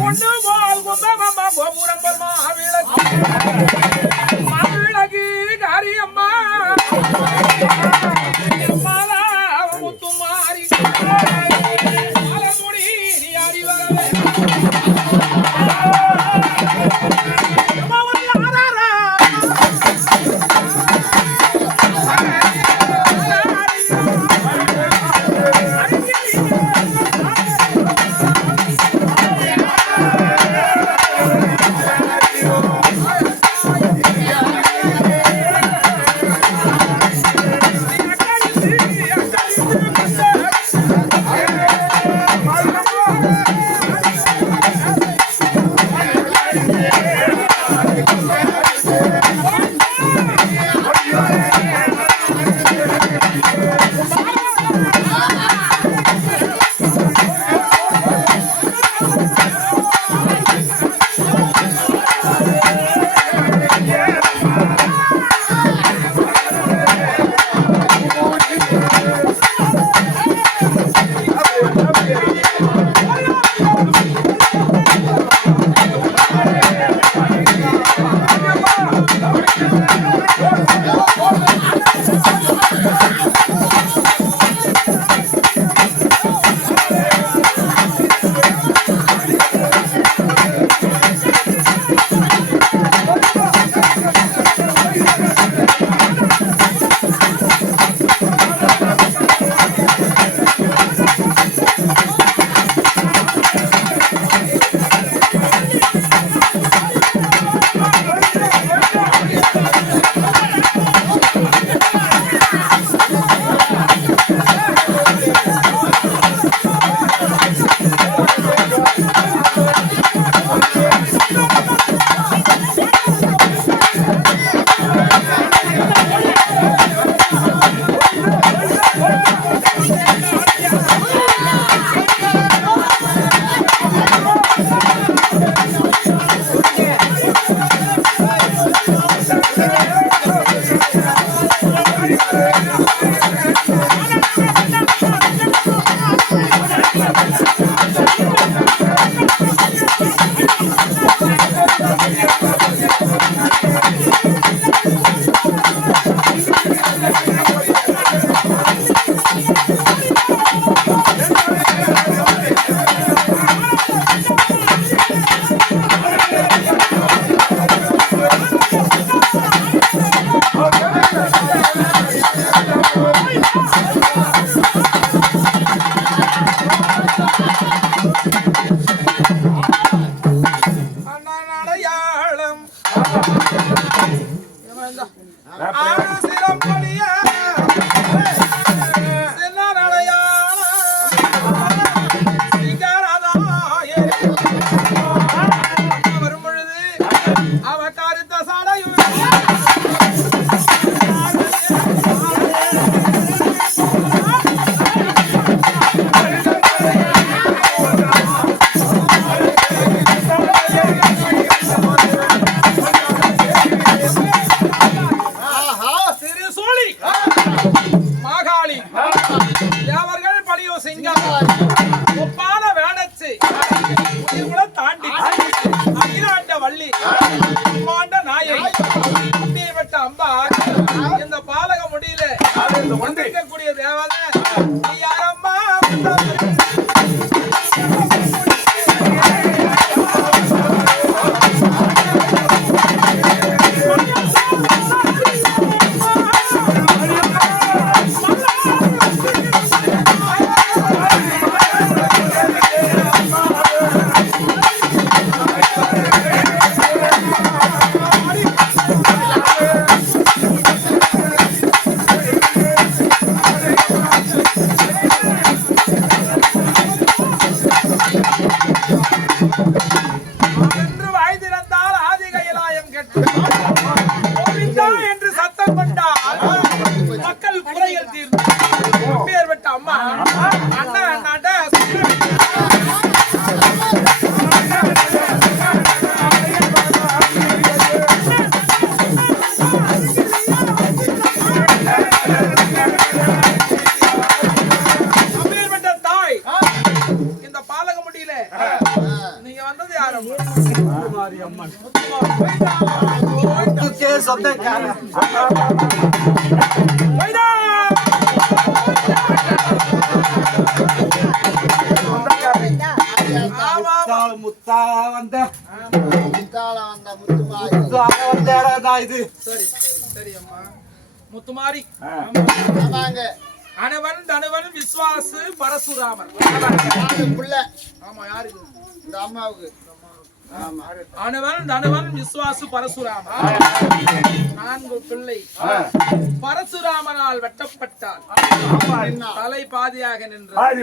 பொண்ணு போல் குந்தமம்மா கோபுரம் பர்மா விளக்கு காரியம்மா மாலா முத்துமாரி மாலமுடி நீ ஆடி வரவே வந்தது யாரும் அம்மன் முத்தா வந்த இது சரி அம்மா முத்துமாரி அனவன் தனவன் விஸ்வாசு பரசுராமன் ஆமா யாருக்கு இந்த அம்மாவுக்கு அனவன் தனவன் விஸ்வாசு பரசுராமன் 4 பிள்ளை பரசுராமனால் வெட்டப்பட்டால் தலை பாதியாக நின்றார்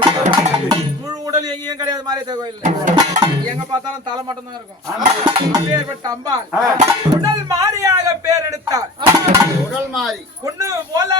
முழு உடல் எங்கேயும் கிடையாது மாதிரி கோயில் எங்க பார்த்தாலும் தலை மட்டும் தான் இருக்கும் பேர்பட்ட அம்பாள் உடல் மாறியாக பேர் எடுத்தார் உடல் மாறி பொண்ணு போல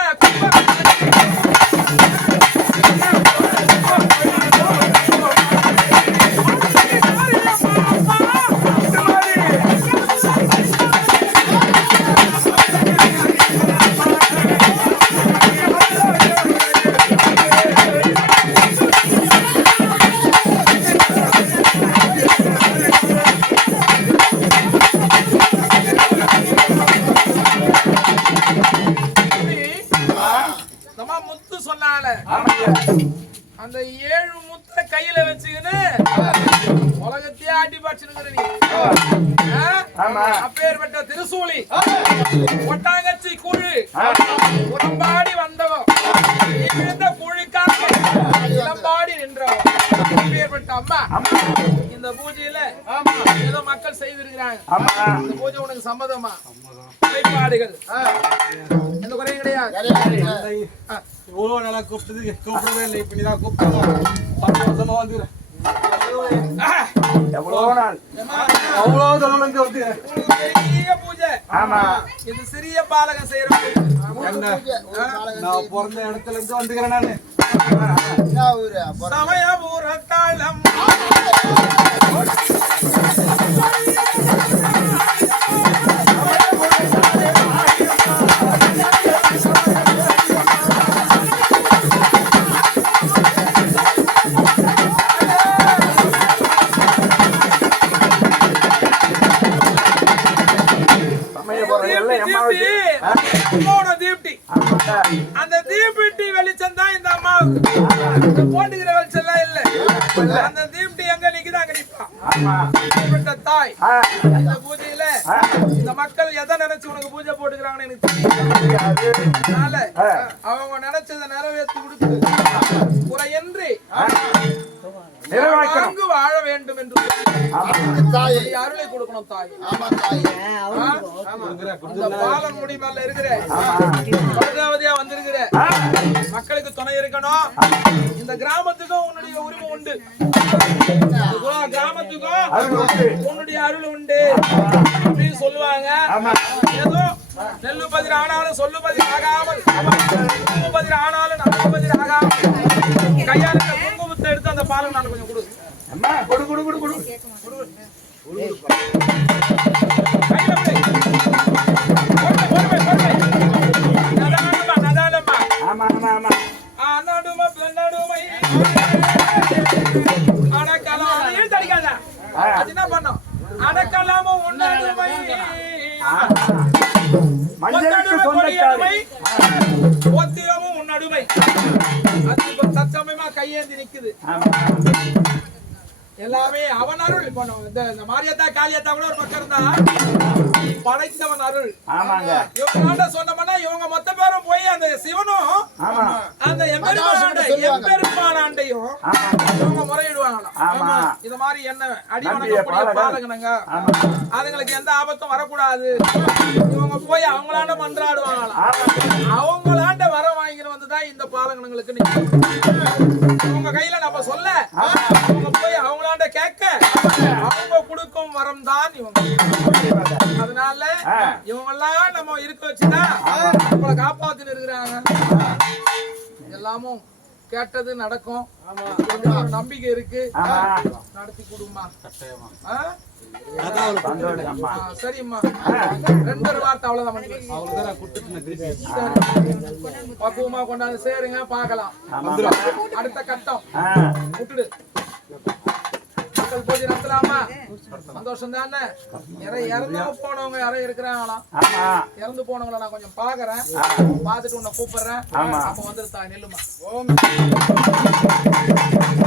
முத்து சொன்னால அந்த 7 முத்தை கையில வச்சுக்கின்னு உலகத்தையே ஆட்டி பாய்ச்சிருக்கிற நீ அப்பேற்பட்ட திருசூலி ஒட்டாங்கச்சி குழு உடம்பாடி வந்தவன் இருந்த குழுக்காக இளம்பாடி நின்றவன் அப்பேற்பட்ட அம்மா இந்த பூஜையில ஏதோ மக்கள் செய்திருக்கிறாங்க இந்த பூஜை உனக்கு சம்மதமா நிலைப்பாடுகள் எந்த குறையும் கிடையாது இவ்வளவு நல்லா கூப்பிடவே இல்லை இப்ப நீதான் கூப்பிட்டோம் 10 வருஷமா வந்துக்கிறேன் எவ்வளவு நாள் அவ்வளவு தொழில் வந்து பெரிய பூஜை ஆமா இது சிறிய பாலகம் செய்யற நான் பிறந்த இடத்துல இருந்து வந்துக்கிறேன் நானு சமயபுரத்தாளம் அந்த தீபிட்டி வெளிச்சம் தான் இந்த அம்மாவுக்கு போட்டுக்கிற வெளிச்சம் இல்ல அந்த தீபிட்டி எங்க நிக்குது அங்க நிப்பான் தாய் இந்த பூஜையில இந்த மக்கள் எதை நினைச்சு உனக்கு பூஜை போட்டுக்கிறாங்கன்னு எனக்கு தெரியாது அவங்க நினைச்சதை நிறைவேற்றி கொடுத்து குறையின்றி வாழ வேண்டும் என்று அருளை கொடுக்கணும் தாய் பாலன் முடி மேல இருக்கிற பரதாவதியா வந்திருக்கிற மக்களுக்கு துணை இருக்கணும் இந்த கிராமத்துக்கும் உன்னுடைய உரிமை உண்டு கிராமத்துக்கும் உன்னுடைய அருள் உண்டு அப்படின்னு சொல்லுவாங்க ஏதோ நெல்லு பதிர் ஆனாலும் சொல்லு பதிர் ஆகாமல் பதிர் ஆனாலும் நல்ல பதிர் ஆகாமல் கையால் குங்குமத்தை எடுத்து அந்த பாலம் நான் கொஞ்சம் கொடு கொடு கொடு கொடு கொடு என்ன பண்ணோம் அடக்கலாம உன்னடுமை ஒத்திரமும் உன்னடுமை அது தற்சமயமா கையேந்தி நிக்குது எல்லாமே அவன் அருள் இந்த மாரியத்தா காளியத்தா கூட ஒரு பக்கம் இருந்தா படைத்தவன் அருள் இவங்க சொன்னோம்னா இவங்க மொத்த பேரும் போய் அந்த சிவனும் அந்த எம்பெருமானாண்டையும் இவங்க முறையிடுவாங்களாம் இந்த மாதிரி என்ன அடிவணக்கக்கூடிய பாலகனுங்க அதுங்களுக்கு எந்த ஆபத்தும் வரக்கூடாது இவங்க போய் அவங்களாண்ட மன்றாடுவாங்களாம் அவங்களாண்ட வர வாங்கிட்டு வந்துதான் இந்த பாலகனுங்களுக்கு இவங்க கையில நம்ம சொல்ல அவங்க போய் அவங்களாண்ட கேட்க அவங்க கொடுக்கும் வரம் தான் இவங்க அதனால இவங்க எல்லாம் நம்ம இருக்க வச்சுதான் நம்மளை காப்பாத்தின்னு இருக்கிறாங்க எல்லாமும் கேட்டது நடக்கும் ஒரு நம்பிக்கை இருக்கு நடத்தி கொடுமா சரிம்மா 2 வார்த்தை அவ்வளவுதான் பக்குவமா கொண்டாந்து சேருங்க பாக்கலாம் அடுத்த கட்டம் விட்டுடு பூஜை நடத்தலாமா சந்தோஷம் தானே? இறந்து போனவங்க யாரோ இருக்கிறாங்களாம். ஆமா இறந்து போனவங்கள நான் கொஞ்சம் பாக்குறேன். பாத்துட்டு உன்னை கூப்பிடுறேன். அப்ப வந்துருத்தா நெல்லுமா.